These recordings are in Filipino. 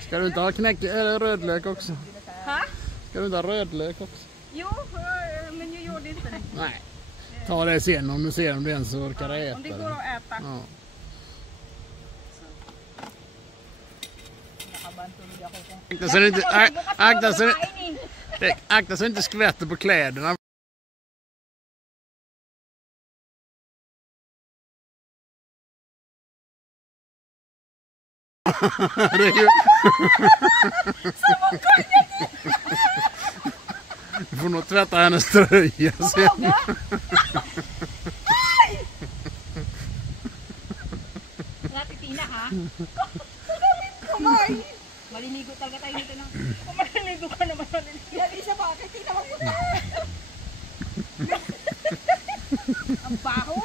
Ska du inte ha rödlök också? Ha? Ska du inte ha rödlök också? Jo, men jag gjorde inte det. Nej. Ta det sen om du ser om du ens orkar äta. Om det går att äta. Ja. Akta så inte skvätter på kläderna. Det är ju... Du får nog tvätta hennes tröja sen. Natitina ha? Maliligo talaga tayo dito na. Kung maliligo ka naman maliligo. Yan isa ba? Kaya tina mo na. Ang baho.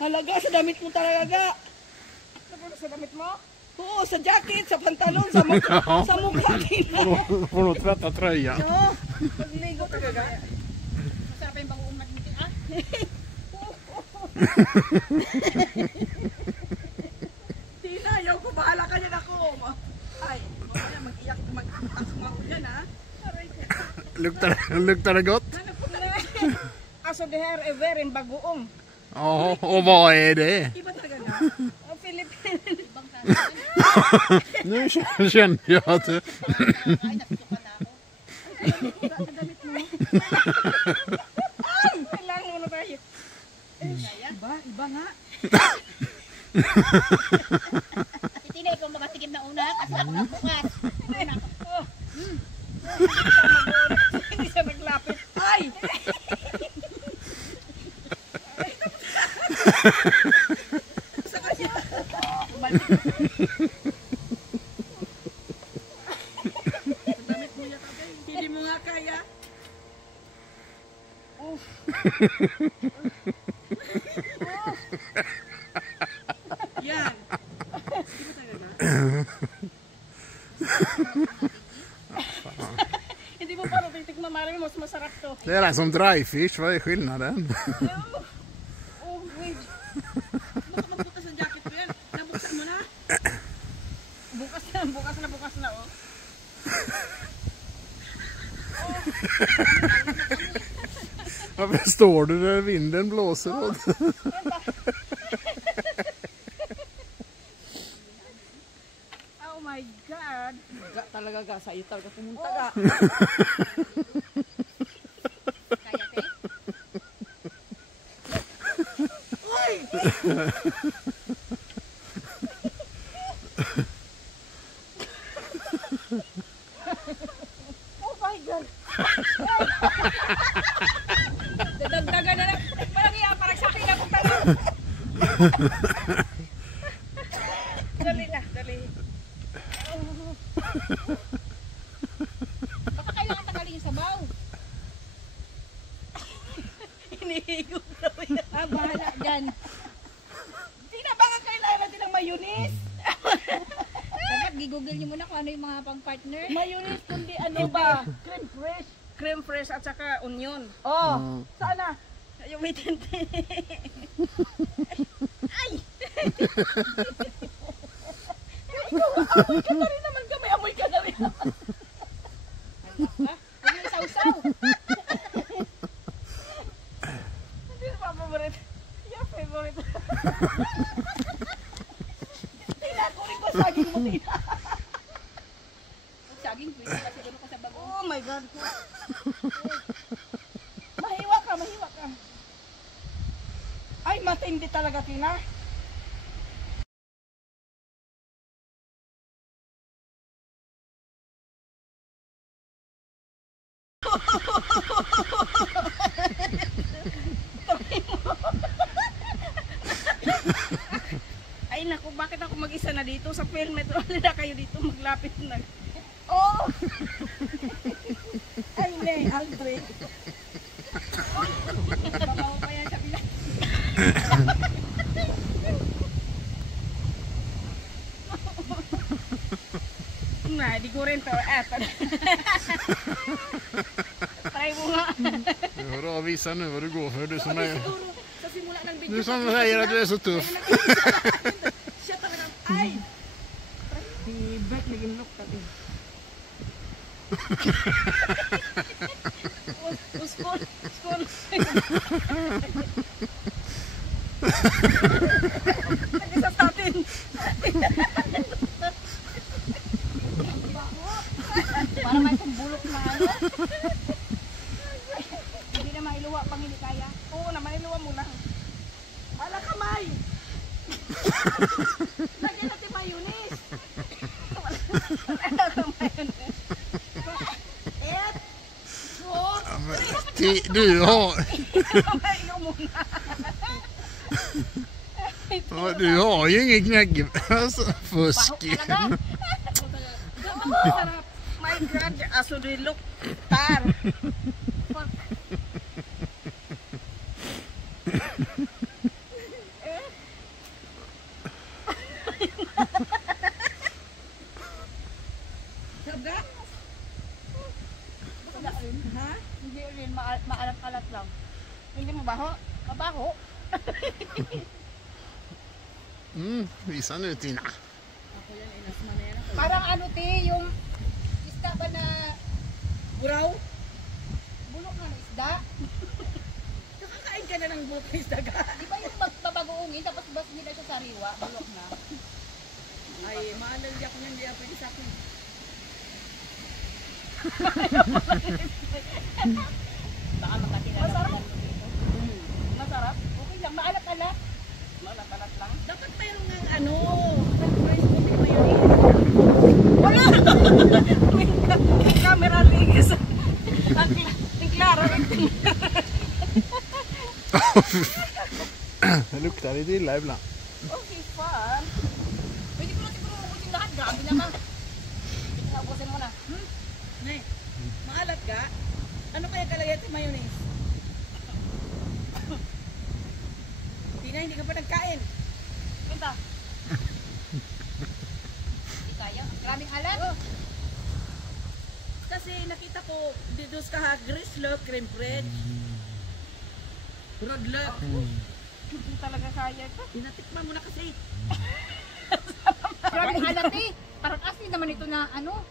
Halaga sa damit mo talaga. Sa damit mo? Oo, sa jacket, sa pantalon, sa mukha. Sa mukha. Får nog tvätta tröjan. Ja, pagligo talaga. Masarap yung bagoong magmiti, ah? Tina, ayaw ko. Bahala ka yan ako. Ay, mag-iyak, mag-asma ko yan, ha? Luktar det gott? Alltså det här är värre än bagoong. Ja, och vad är det? Iba talaga na. Och Philippines. Nu känner jag att... Ay, napisukan na ako. Damit mo. Ay, kailangan mo na tayo. Iba nga. Titinay ko makatigim na una kasi ako nagbukas. Hindi siya naglapit. Ay! Sa kanya. Damit mo yan, tatay. Hindi mo nga kaya. Yan. Hindi mo talaga. Hindi mo parang titikman, marami mas masarap to. Det är som dry fish, vad är skillnaden? Oh, wait. Baka magbukas ang jacket mo yan. Nabuksan mo na. Bukas na, oh. Varför står du där vinden blåser åt? Oh my God. Talaga ga, sa'yo talaga pumunta ga. Kaya te? Uy! Oh my God. Dadagdagan na lang. Parang iya, parang sa pila kong talo. Dali na, dali. Baka kailangan tagalin yung sabaw. Hinihigop daw yan. Ah, bahala dyan. Tina, baka kailangan natin ng mayonnaise. Dapat gigugol niyo muna kung ano yung mga pang-partner. Mayonnaise kundi ano ba? Cream fresh. Cream fresh at saka onion. Oh, sana. Yung may tinte. Ay! Amoy ka na rin naman kami. Amoy ka na rin naman. Ano yung sausaw? Hindi na pa-favorite. Your favorite. Tina, kunin ko saging mo, Tina. Saging, pwede kasi doon ko sa bago. Oh my God. Mahiwa ka. Ay, matindi talaga, Tina. Ay naku, bakit ako mag-isa na dito sa film? Ito na kayo dito maglapit na. Oh! Ay, ne, Aldrin. Babaw pa yan sa bilang. Na, di ko rin to. Try mo nga. Nu får du visa nu vad du går för, du som är... Siguro, sa simula ng video. Du som säger att du är så tuff. Siya talagang, ay! Si Beck naging look ka din. School. Nag-isa sa atin. Para may kumbulok na ano. Hindi na mailuwa pang hindi kaya. Oo naman, iluwa mo na. Hala kamay! Lagyan natin mayonnaise. Hala mayonnaise. Et! So, Du har... kamay muna. Ja, du har ju ingen knägg. Alltså, fusk. Sarap. My God, aso di look tar. Fuck. Saga? Ha? Hindi rin maalat-alat lang. Hindi mo baho? Mabaho. Visa nu Tina. Parang ano ti, yung isda ba na Buraw? bulok na isda? Nakakain ka na ng bukis daga. Di ba yung magbabagoongin tapos bas nila siya sariwa, bulok na. Ay, maalalya ko niyan, hindi ako pwede sa akin. Baka makatira Masarap. lang dito. Masarap. Okay lang, maalat-alat. Malat-alat lang. Dapat mayroon ng ano, rice puti mayonnaise. Wala! May camera tingis. Ang klaro. Det luktar lite illa ibland. Okay, fun. Pwede ko na siguro ubusin lahat, grabe naman. Ubusin mo na. Nay, maalat ka? Ano kaya kalagyan sa mayonnaise? Tina, hindi ka pa nagkain. Pinta. Hindi kaya, grabing alat. Oh. Kasi nakita ko, didus ka ha, grease loaf, cream bread. Broad loaf. Hindi talaga kaya ito. Tinatikman mo na kasi. Grabing alat eh. Parang asin naman ito na ano.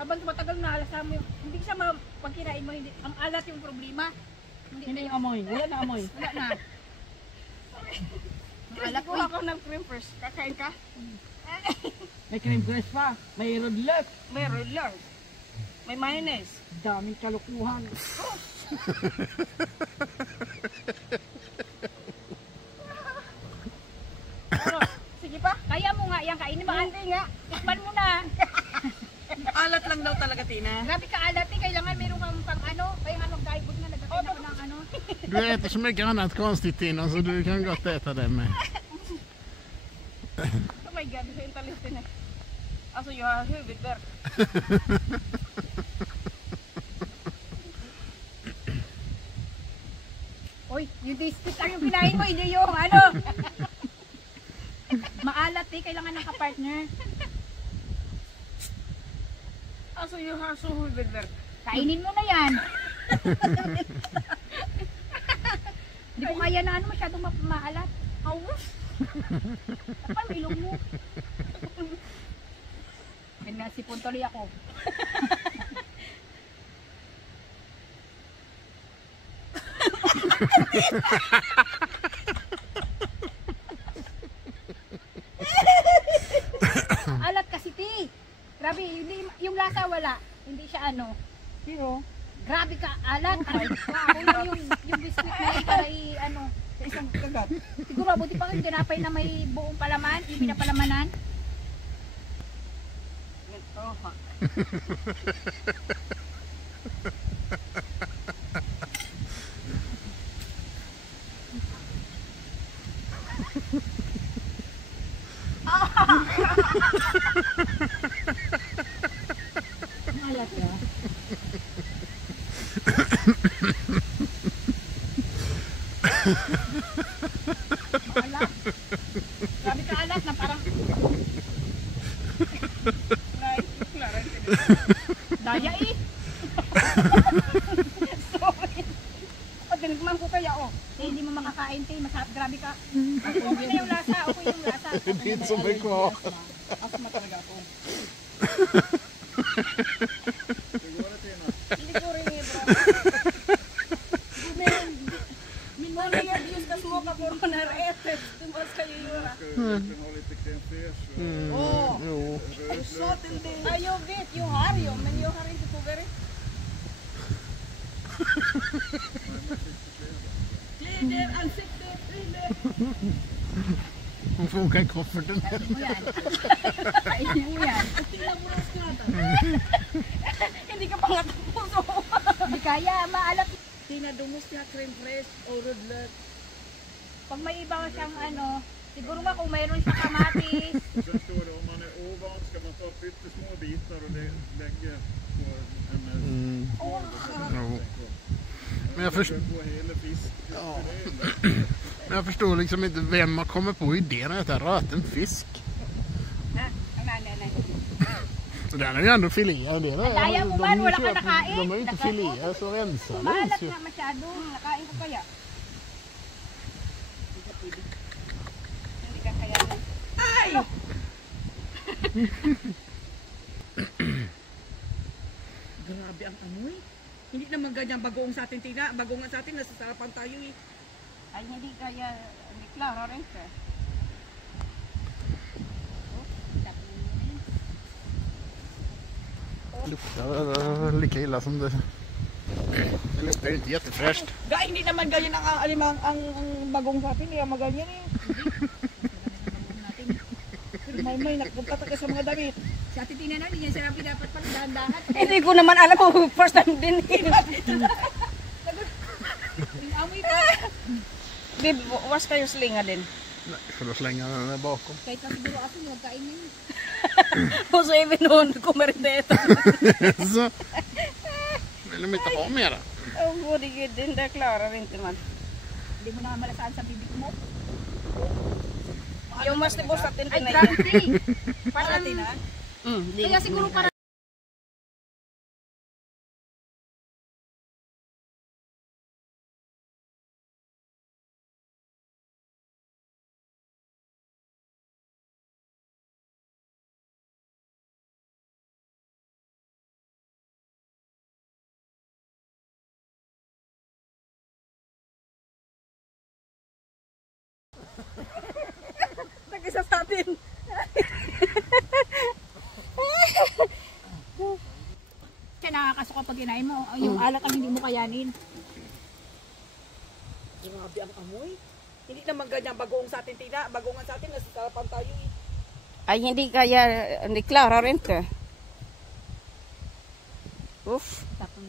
Habang tumatagal na alasa mo, hindi siya pagkirain mo, hindi. Ang alat yung problema. Hindi yung amoy. Wala na amoy. Wala na. Ang alat ko. Kuha ko ng cream first. Kakain ka? May cream fresh pa, may red left, May red loaf. May mayonnaise. daming kalukuhan. Ano? Sige pa. Kaya mo nga yan, kainin mo. Hindi nga. Tikman mo na. Alat lang daw talaga, Tina. Grabe ka alat eh. Kailangan meron kang pang ano. Kaya nga nung guidebook na nagkakin ako ng ano. Du äter så mycket annat konstigt Tina, så du kan gott äta det med. Oh my God, så intelligent eh. Alltså jag har huvudvärk. Uy, yung biscuit lang yung pinain mo, hindi yung ano. Maalat eh. Kailangan ng kapartner. Alltså jag har så huvudvärk. Kainin mo na yan. Hindi ko kaya na ano, masyadong maalat. Awas. Parang ilong mo. Yan nga, sipon tuloy ako. Alat kasi ti. Grabe, hindi, yung lasa wala. Hindi siya ano. Pero, grabe ka, alat. Wow, yung biscuit na yun para ano. Isang kagat. Siguro, buti pa yung tinapay na may buong palaman, yung pinapalamanan. Ganito ha. Alat ka. Alat. Grabe ka alat na parang daya eh. Sorry. Dinigman ko kaya oh. Hindi mo makakain tayo. Grabe ka. Okay na yung lasa. Okay yung lasa. Hindi sabay ko. Asma talaga ako. Hindi ko rin eh, bro. Min många views ka små ka på den här ätet. Du vad ska jag göra? Åh, Jo. du sa till det. Ja, jag vet, jag har ju, men jag har inte tagit det. Kläder, ansikte, kläder. Hon får åka i kofferten. Kainin mo yan. Kainin mo yan. Tingnan mo lang skrata. Hindi ka pa nga tapos. Hindi kaya. Maalat. Tina, du måste ha crème fraîche och rödlök. Pag may iba siyang ano, siguro nga kung mayroon siyang kamatis. Sen står det om man är ovan ska man ta pyttesmå bitar och lägga på en Jo. Men jag förstår. på hela fisk. Ja. Men jag förstår liksom inte vem har kommit på idén att äta röten fisk. Nej. Så den är ju ändå filéad. Daya mo man, wala ka nakain. De är ju inte filéer så rensade. Maalat na masyado. Nakain ko kaya. Hindi ka kaya. Ay! Grabe ang amoy. Hindi naman ganyan bagoong sa atin, Tina. Bagoong sa atin, nasasarapan tayo eh. Ay, hindi kaya. Hindi klaro rin ka. Det luktar lika illa som det. Det luktar ju inte jättefräscht. Ga, hindi naman ganyan ang alimang ang bagong sa atin. Hindi naman ganyan eh. May nagpunta ka sa mga damit. Sa atin tinan na, hindi niya sinabi dapat pang dahan-dahan. Hindi ko naman alam kung first time din. Amoy pa. Babe, was kayo slinga din. Nej, för då slänger den där bakom. Kahit na siguro ako, huwag kain na yun. Och så även hon kommer inte äta. Så. Vill de inte ha mera? Åh gode gud, den där klarar inte man. Hindi mo na malasaan sa bibig mo. Yung mas tibos natin Ay, din na grabe. Para natin ha? Kaya siguro para Nag-isa sa atin. siya nakakaso kapag kinain mo. Yung alat ang hindi mo kayanin. Grabe ang amoy. Hindi naman ganyan bagoong sa atin, Tina. Bagoongan sa atin, nasasarapan tayo eh. Ay, hindi kaya, hindi klarar inte. Uff. Tapos